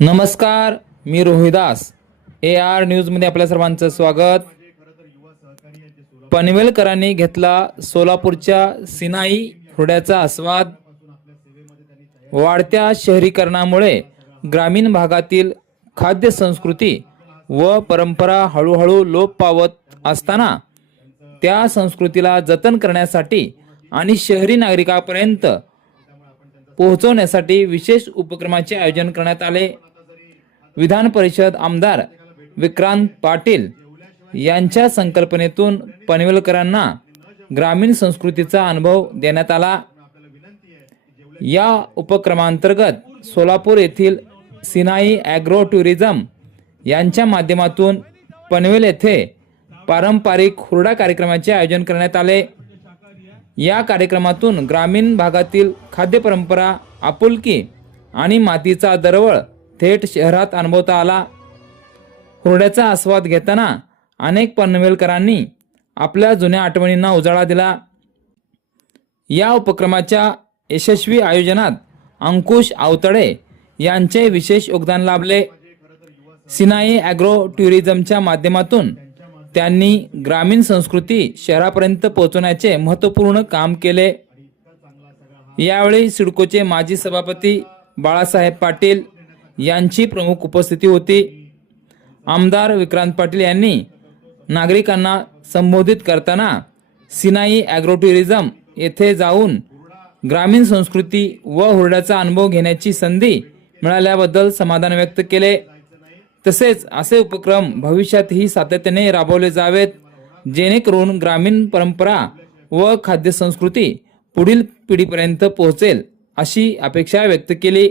नमस्कार, मी रोहिदास. AR न्यूजमध्ये आपल्या सर्वांचं स्वागत. पनवेलकरांनी घेतला सोलापूरच्या सिनाई हुरड्याचा आस्वाद. वाढत्या शहरीकरणामुळे ग्रामीण भागातील खाद्य संस्कृती व परंपरा हळूहळू लोप पावत असताना त्या संस्कृतीला जतन करण्यासाठी आणि शहरी नागरिकांपर्यंत पोहोचवण्यासाठी विशेष उपक्रमाचे आयोजन करण्यात आले. विधान परिषद आमदार विक्रांत पाटील यांच्या संकल्पनेतून पनवेलकरांना ग्रामीण संस्कृतीचा अनुभव देण्यात आला. या उपक्रमांतर्गत सोलापूर येथील सिनाई ॲग्रो टुरिझम यांच्या माध्यमातून पनवेल येथे पारंपरिक हुरडा कार्यक्रमाचे आयोजन करण्यात आले. या कार्यक्रमातून ग्रामीण भागातील खाद्य परंपरा, आपुलकी आणि मातीचा दरवळ थेट शहरात अनुभवता आला. हुरड्याचा आस्वाद घेताना अनेक पनवेलकरांनी आपल्या जुन्या आठवणींना उजाळा दिला. या उपक्रमाच्या यशस्वी आयोजनात अंकुश आवतडे यांचे विशेष योगदान लाभले. सिनाई ॲग्रो टुरिझमच्या माध्यमातून त्यांनी ग्रामीण संस्कृती शहरापर्यंत पोहोचवण्याचे महत्त्वपूर्ण काम केले. यावेळी सिडकोचे माजी सभापती बाळासाहेब पाटील यांची प्रमुख उपस्थिती होती. आमदार विक्रांत पाटील यांनी नागरिकांना संबोधित करताना सिनाई ॲग्रो टुरिझम येथे जाऊन ग्रामीण संस्कृती व हुरड्याचा अनुभव घेण्याची संधी मिळाल्याबद्दल समाधान व्यक्त केले. तसेच असे उपक्रम भविष्यातही सातत्याने राबवले जावेत, जेणेकरून ग्रामीण परंपरा व खाद्य संस्कृती पुढील पिढीपर्यंत पोहोचेल, अशी अपेक्षा व्यक्त केली.